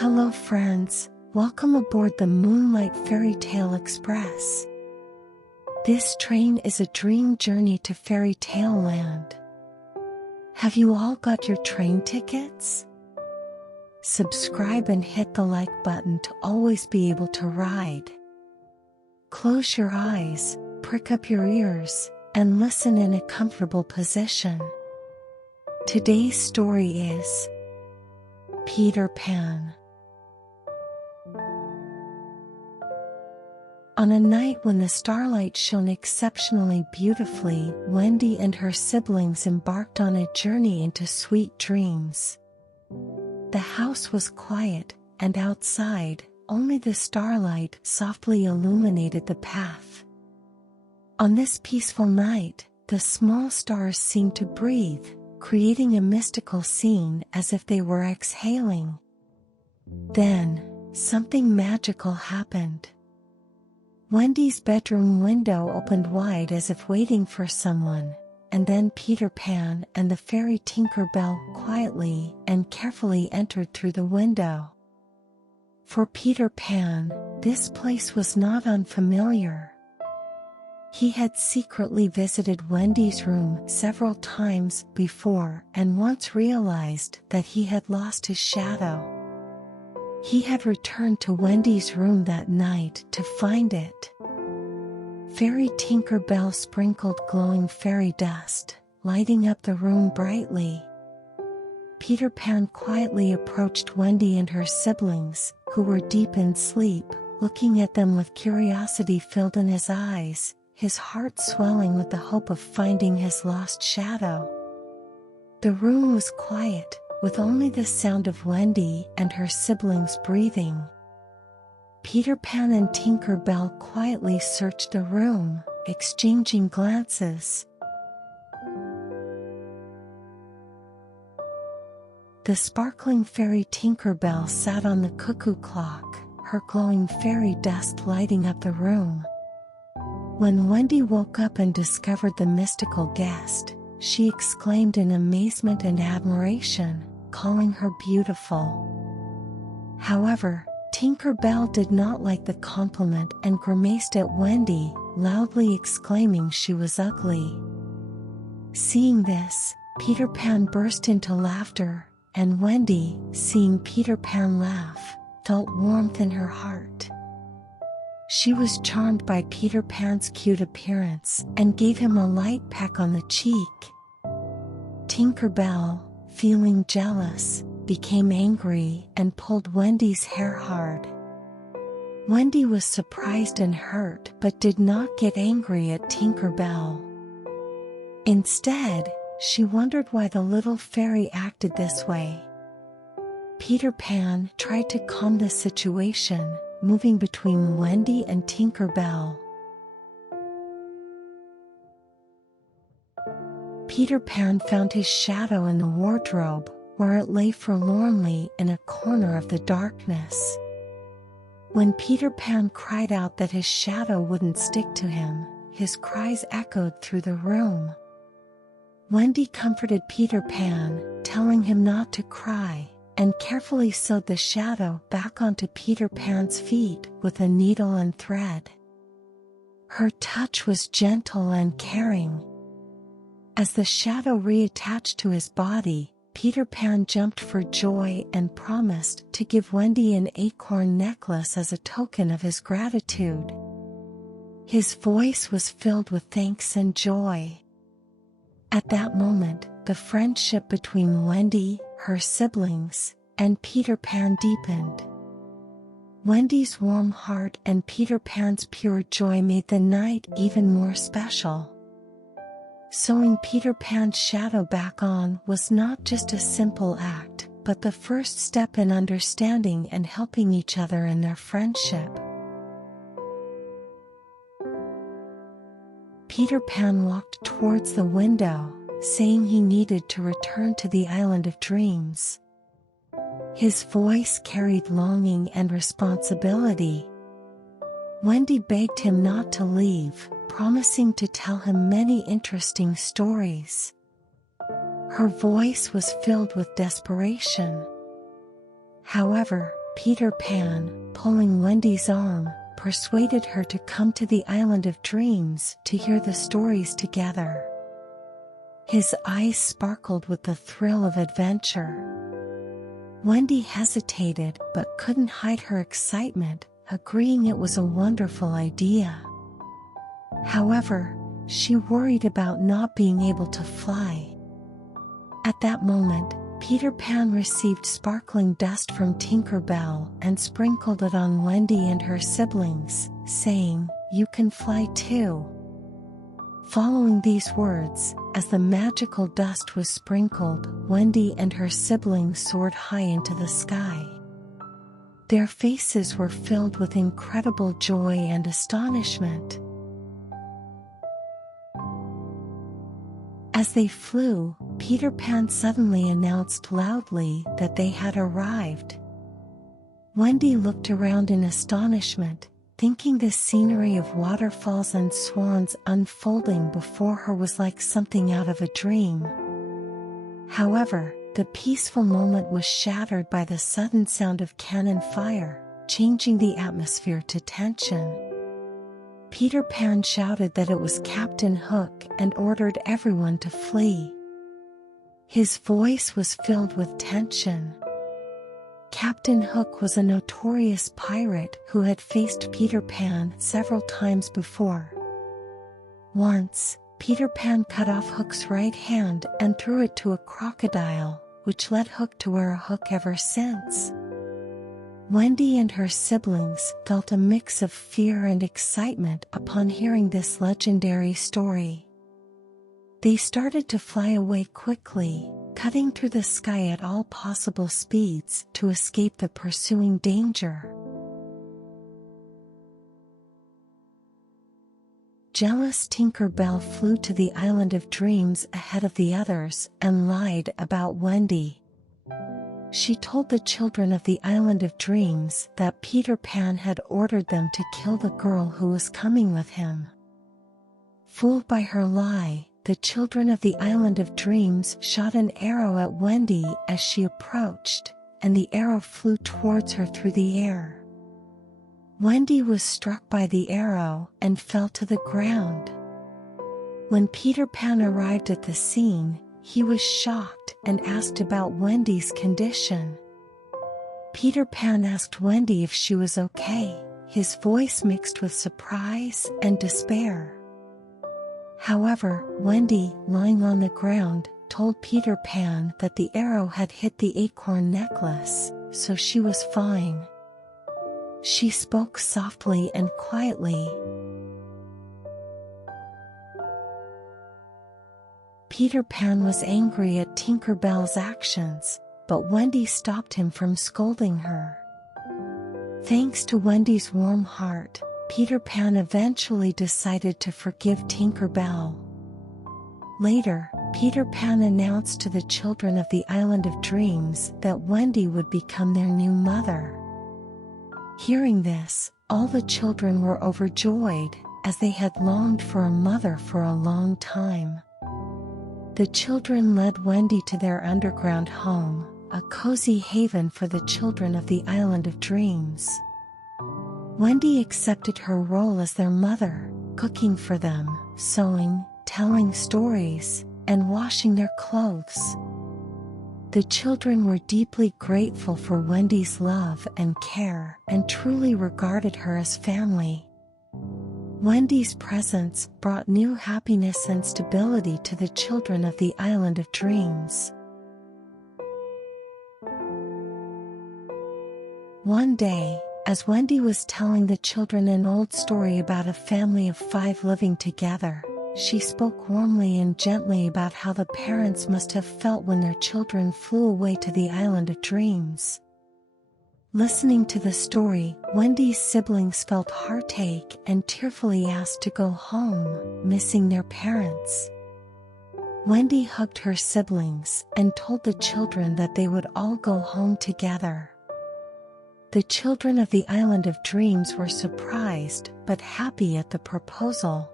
Hello friends, welcome aboard the Moonlight Fairy Tale Express. This train is a dream journey to fairy tale land. Have you all got your train tickets? Subscribe and hit the like button to always be able to ride. Close your eyes, prick up your ears, and listen in a comfortable position. Today's story is Peter Pan. On a night when the starlight shone exceptionally beautifully, Wendy and her siblings embarked on a journey into sweet dreams. The house was quiet, and outside, only the starlight softly illuminated the path. On this peaceful night, the small stars seemed to breathe, creating a mystical scene as if they were exhaling. Then, something magical happened. Wendy's bedroom window opened wide as if waiting for someone, and then Peter Pan and the fairy Tinker Bell quietly and carefully entered through the window. For Peter Pan, this place was not unfamiliar. He had secretly visited Wendy's room several times before and once realized that he had lost his shadow. He had returned to Wendy's room that night to find it. Fairy Tinker Bell sprinkled glowing fairy dust, lighting up the room brightly. Peter Pan quietly approached Wendy and her siblings, who were deep in sleep, looking at them with curiosity filled in his eyes, his heart swelling with the hope of finding his lost shadow. The room was quiet, with only the sound of Wendy and her siblings breathing. Peter Pan and Tinker Bell quietly searched the room, exchanging glances. The sparkling fairy Tinker Bell sat on the cuckoo clock, her glowing fairy dust lighting up the room. When Wendy woke up and discovered the mystical guest, she exclaimed in amazement and admiration, calling her beautiful. However, Tinker Bell did not like the compliment and grimaced at Wendy, loudly exclaiming she was ugly. Seeing this, Peter Pan burst into laughter, and Wendy, seeing Peter Pan laugh, felt warmth in her heart. She was charmed by Peter Pan's cute appearance and gave him a light peck on the cheek. Tinker Bell, feeling jealous, became angry and pulled Wendy's hair hard. Wendy was surprised and hurt but did not get angry at Tinker Bell. Instead, she wondered why the little fairy acted this way. Peter Pan tried to calm the situation, moving between Wendy and Tinker Bell. Peter Pan found his shadow in the wardrobe, where it lay forlornly in a corner of the darkness. When Peter Pan cried out that his shadow wouldn't stick to him, his cries echoed through the room. Wendy comforted Peter Pan, telling him not to cry, and carefully sewed the shadow back onto Peter Pan's feet with a needle and thread. Her touch was gentle and caring. As the shadow reattached to his body, Peter Pan jumped for joy and promised to give Wendy an acorn necklace as a token of his gratitude. His voice was filled with thanks and joy. At that moment, the friendship between Wendy, her siblings, and Peter Pan deepened. Wendy's warm heart and Peter Pan's pure joy made the night even more special. Sewing Peter Pan's shadow back on was not just a simple act, but the first step in understanding and helping each other in their friendship. Peter Pan walked towards the window, saying he needed to return to the Island of Dreams. His voice carried longing and responsibility. Wendy begged him not to leave, promising to tell him many interesting stories. Her voice was filled with desperation. However, Peter Pan, pulling Wendy's arm, persuaded her to come to the Island of Dreams to hear the stories together. His eyes sparkled with the thrill of adventure. Wendy hesitated but couldn't hide her excitement, agreeing it was a wonderful idea. However, she worried about not being able to fly. At that moment, Peter Pan received sparkling dust from Tinker Bell and sprinkled it on Wendy and her siblings, saying, "You can fly too." Following these words, as the magical dust was sprinkled, Wendy and her siblings soared high into the sky. Their faces were filled with incredible joy and astonishment. As they flew, Peter Pan suddenly announced loudly that they had arrived. Wendy looked around in astonishment, thinking the scenery of waterfalls and swans unfolding before her was like something out of a dream. However, the peaceful moment was shattered by the sudden sound of cannon fire, changing the atmosphere to tension. Peter Pan shouted that it was Captain Hook and ordered everyone to flee. His voice was filled with tension. Captain Hook was a notorious pirate who had faced Peter Pan several times before. Once, Peter Pan cut off Hook's right hand and threw it to a crocodile, which led Hook to wear a hook ever since. Wendy and her siblings felt a mix of fear and excitement upon hearing this legendary story. They started to fly away quickly, cutting through the sky at all possible speeds to escape the pursuing danger. Jealous Tinker Bell flew to the Island of Dreams ahead of the others and lied about Wendy. She told the children of the Island of Dreams that Peter Pan had ordered them to kill the girl who was coming with him. Fooled by her lie, the children of the Island of Dreams shot an arrow at Wendy as she approached, and the arrow flew towards her through the air. Wendy was struck by the arrow and fell to the ground. When Peter Pan arrived at the scene, he was shocked and asked about Wendy's condition. Peter Pan asked Wendy if she was okay, his voice mixed with surprise and despair. However, Wendy, lying on the ground, told Peter Pan that the arrow had hit the acorn necklace, so she was fine. She spoke softly and quietly. Peter Pan was angry at Tinker Bell's actions, but Wendy stopped him from scolding her. Thanks to Wendy's warm heart, Peter Pan eventually decided to forgive Tinker Bell. Later, Peter Pan announced to the children of the Island of Dreams that Wendy would become their new mother. Hearing this, all the children were overjoyed, as they had longed for a mother for a long time. The children led Wendy to their underground home, a cozy haven for the children of the Island of Dreams. Wendy accepted her role as their mother, cooking for them, sewing, telling stories, and washing their clothes. The children were deeply grateful for Wendy's love and care and truly regarded her as family. Wendy's presence brought new happiness and stability to the children of the Island of Dreams. One day, as Wendy was telling the children an old story about a family of 5 living together, she spoke warmly and gently about how the parents must have felt when their children flew away to the Island of Dreams. Listening to the story, Wendy's siblings felt heartache and tearfully asked to go home, missing their parents. Wendy hugged her siblings and told the children that they would all go home together. The children of the Island of Dreams were surprised but happy at the proposal.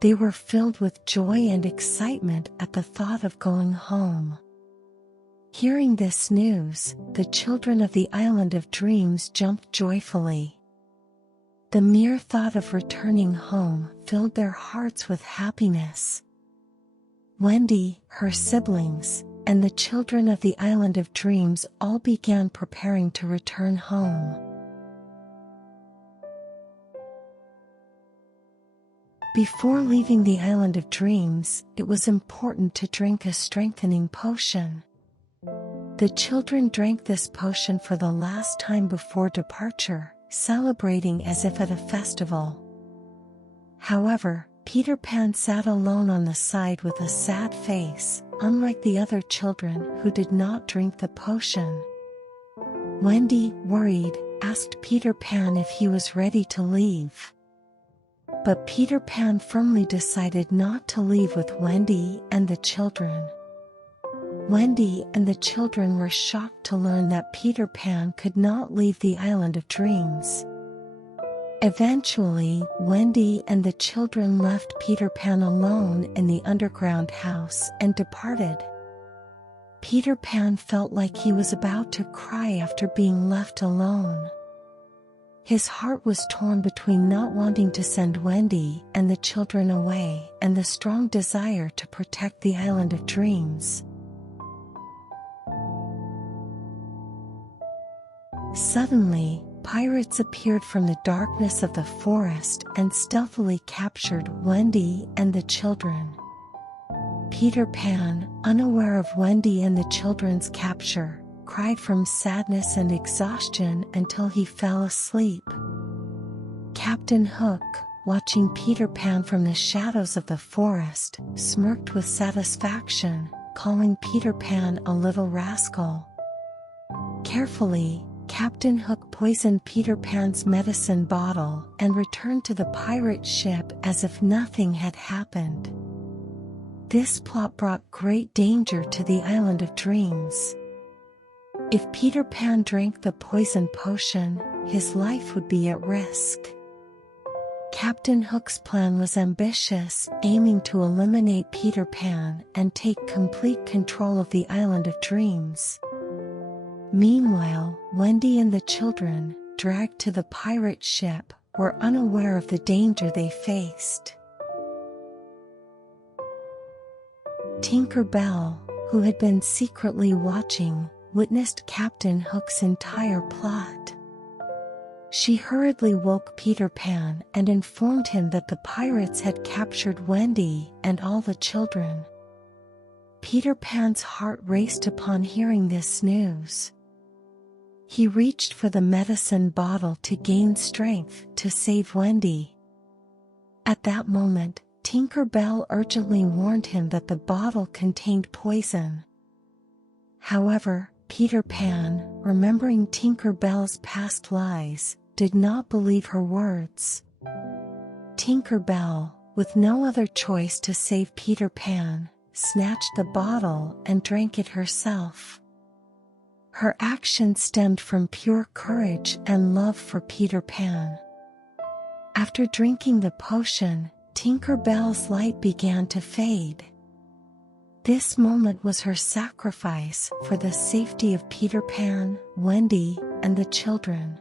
They were filled with joy and excitement at the thought of going home. Hearing this news, the children of the Island of Dreams jumped joyfully. The mere thought of returning home filled their hearts with happiness. Wendy, her siblings, and the children of the Island of Dreams all began preparing to return home. Before leaving the Island of Dreams, it was important to drink a strengthening potion. The children drank this potion for the last time before departure, celebrating as if at a festival. However, Peter Pan sat alone on the side with a sad face, unlike the other children who did not drink the potion. Wendy, worried, asked Peter Pan if he was ready to leave. But Peter Pan firmly decided not to leave with Wendy and the children. Wendy and the children were shocked to learn that Peter Pan could not leave the Island of Dreams. Eventually, Wendy and the children left Peter Pan alone in the underground house and departed. Peter Pan felt like he was about to cry after being left alone. His heart was torn between not wanting to send Wendy and the children away and the strong desire to protect the Island of Dreams. Suddenly, pirates appeared from the darkness of the forest and stealthily captured Wendy and the children. Peter Pan, unaware of Wendy and the children's capture, cried from sadness and exhaustion until he fell asleep. Captain Hook, watching Peter Pan from the shadows of the forest, smirked with satisfaction, calling Peter Pan a little rascal. Carefully, Captain Hook poisoned Peter Pan's medicine bottle and returned to the pirate ship as if nothing had happened. This plot brought great danger to the Island of Dreams. If Peter Pan drank the poison potion, his life would be at risk. Captain Hook's plan was ambitious, aiming to eliminate Peter Pan and take complete control of the Island of Dreams. Meanwhile, Wendy and the children, dragged to the pirate ship, were unaware of the danger they faced. Tinker Bell, who had been secretly watching, witnessed Captain Hook's entire plot. She hurriedly woke Peter Pan and informed him that the pirates had captured Wendy and all the children. Peter Pan's heart raced upon hearing this news. He reached for the medicine bottle to gain strength to save Wendy. At that moment, Tinker Bell urgently warned him that the bottle contained poison. However, Peter Pan, remembering Tinker Bell's past lies, did not believe her words. Tinker Bell, with no other choice to save Peter Pan, snatched the bottle and drank it herself. Her action stemmed from pure courage and love for Peter Pan. After drinking the potion, Tinker Bell's light began to fade. This moment was her sacrifice for the safety of Peter Pan, Wendy, and the children.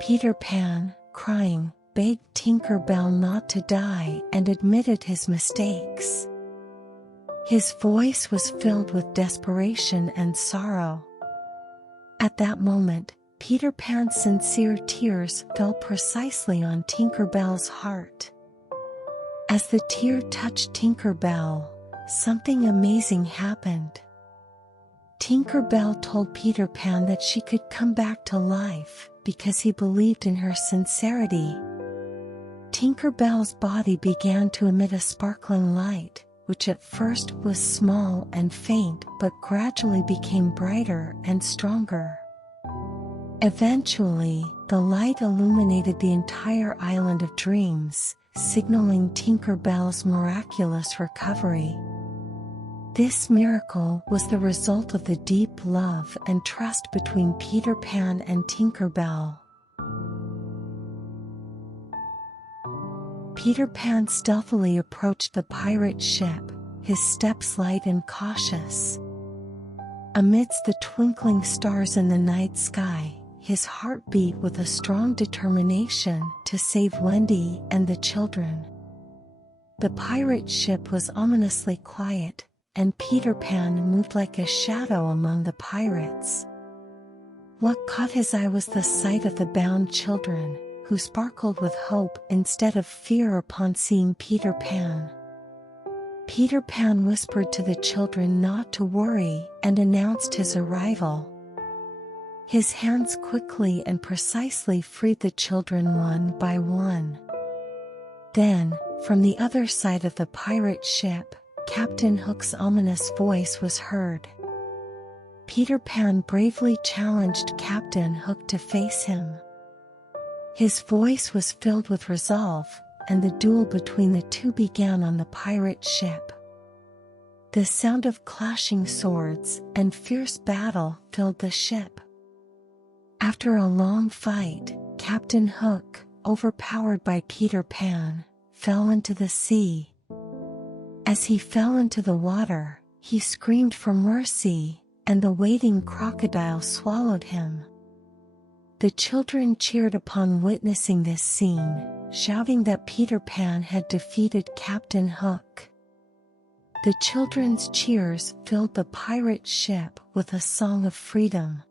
Peter Pan, crying, begged Tinker Bell not to die and admitted his mistakes. His voice was filled with desperation and sorrow. At that moment, Peter Pan's sincere tears fell precisely on Tinker Bell's heart. As the tear touched Tinker Bell, something amazing happened. Tinker Bell told Peter Pan that she could come back to life because he believed in her sincerity. Tinker Bell's body began to emit a sparkling light, which at first was small and faint but gradually became brighter and stronger. Eventually, the light illuminated the entire Island of Dreams, signaling Tinker Bell's miraculous recovery. This miracle was the result of the deep love and trust between Peter Pan and Tinker Bell. Peter Pan stealthily approached the pirate ship, his steps light and cautious. Amidst the twinkling stars in the night sky, his heart beat with a strong determination to save Wendy and the children. The pirate ship was ominously quiet, and Peter Pan moved like a shadow among the pirates. What caught his eye was the sight of the bound children, who sparkled with hope instead of fear upon seeing Peter Pan. Peter Pan whispered to the children not to worry and announced his arrival. His hands quickly and precisely freed the children one by one. Then, from the other side of the pirate ship, Captain Hook's ominous voice was heard. Peter Pan bravely challenged Captain Hook to face him. His voice was filled with resolve, and the duel between the two began on the pirate ship. The sound of clashing swords and fierce battle filled the ship. After a long fight, Captain Hook, overpowered by Peter Pan, fell into the sea. As he fell into the water, he screamed for mercy, and the waiting crocodile swallowed him. The children cheered upon witnessing this scene, shouting that Peter Pan had defeated Captain Hook. The children's cheers filled the pirate ship with a song of freedom.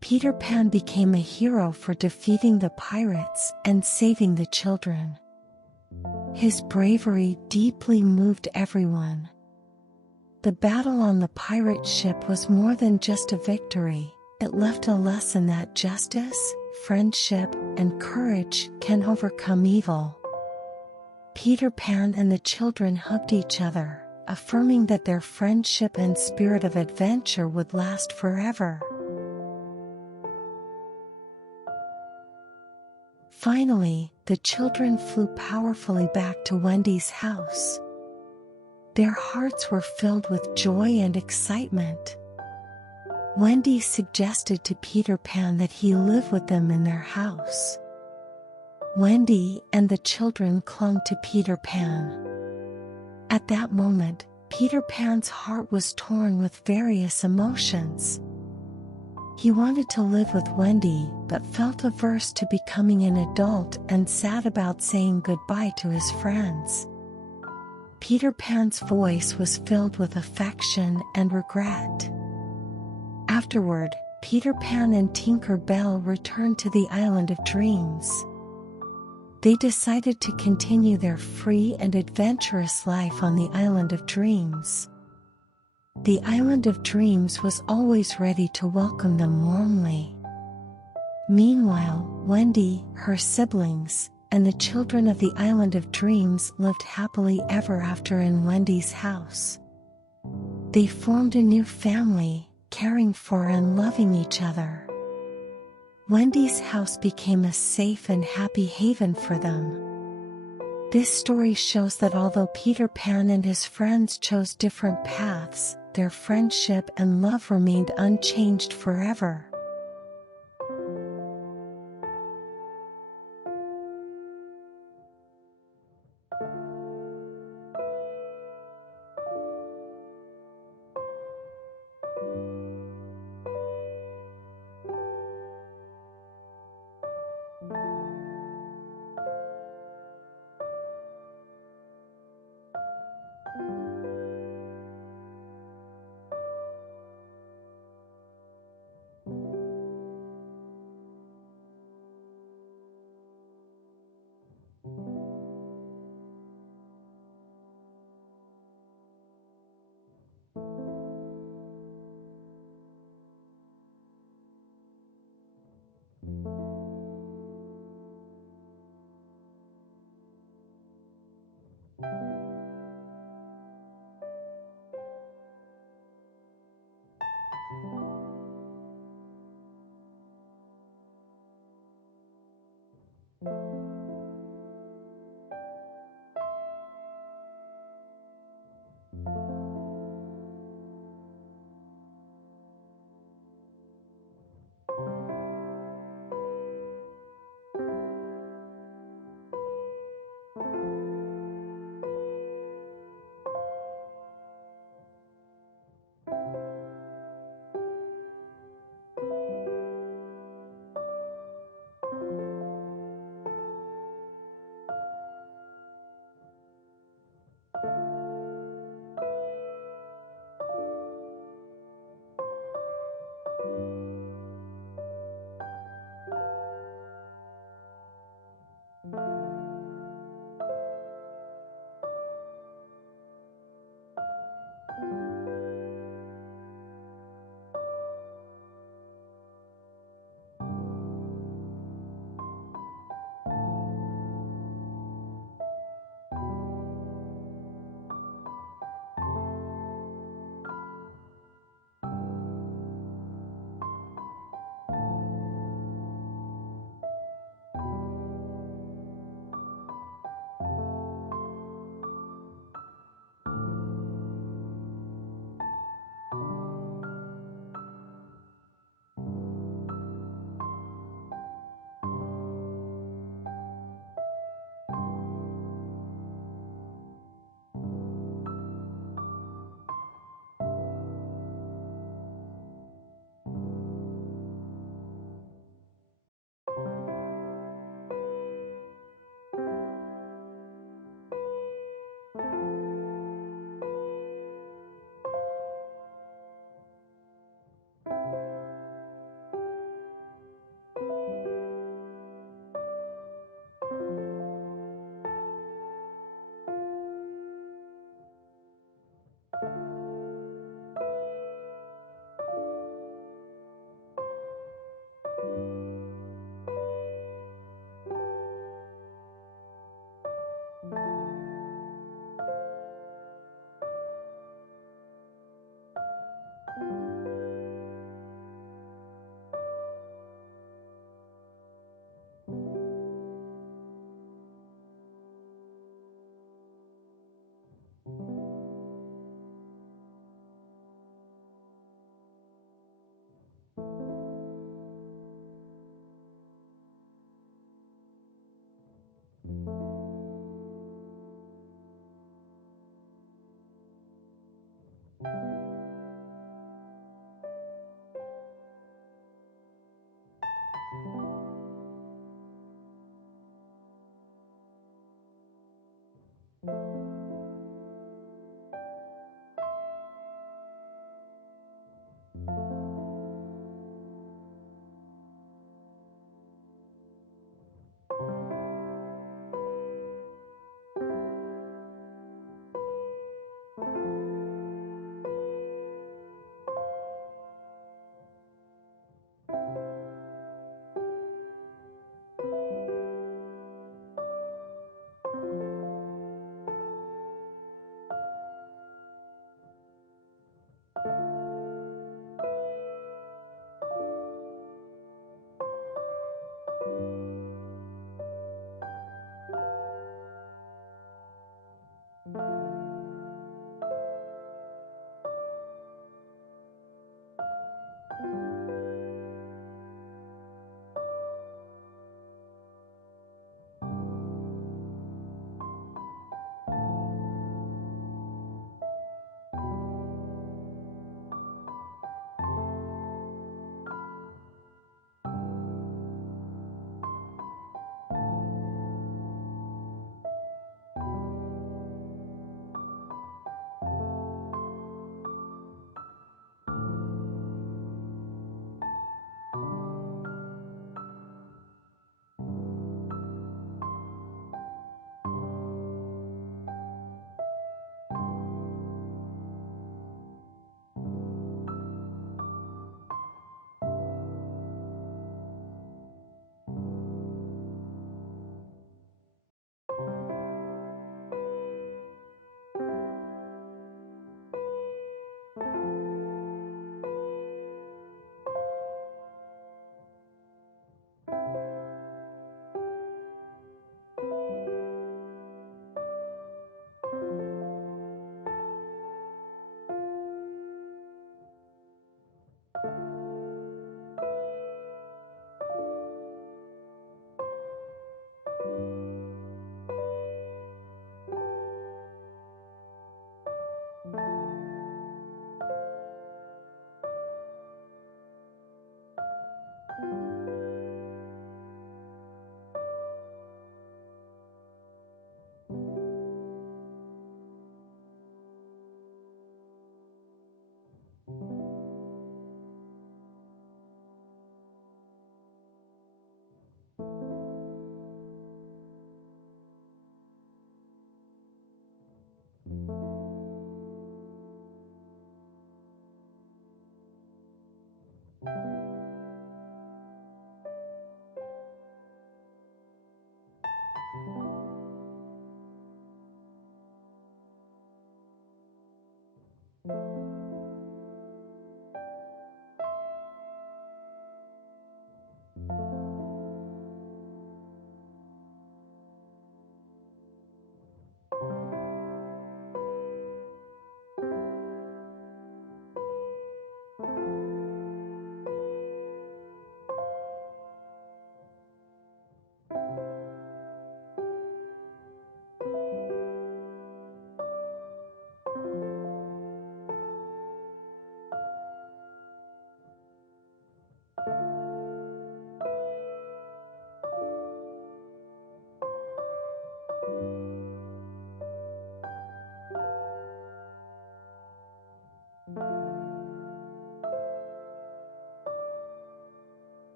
Peter Pan became a hero for defeating the pirates and saving the children. His bravery deeply moved everyone. The battle on the pirate ship was more than just a victory. It left a lesson that justice, friendship, and courage can overcome evil. Peter Pan and the children hugged each other, affirming that their friendship and spirit of adventure would last forever. Finally, the children flew powerfully back to Wendy's house. Their hearts were filled with joy and excitement. Wendy suggested to Peter Pan that he live with them in their house. Wendy and the children clung to Peter Pan. At that moment, Peter Pan's heart was torn with various emotions. He wanted to live with Wendy, but felt averse to becoming an adult and sad about saying goodbye to his friends. Peter Pan's voice was filled with affection and regret. Afterward, Peter Pan and Tinker Bell returned to the Island of Dreams. They decided to continue their free and adventurous life on the Island of Dreams. The Island of Dreams was always ready to welcome them warmly. Meanwhile, Wendy, her siblings, and the children of the Island of Dreams lived happily ever after in Wendy's house. They formed a new family, caring for and loving each other. Wendy's house became a safe and happy haven for them. This story shows that although Peter Pan and his friends chose different paths, their friendship and love remained unchanged forever.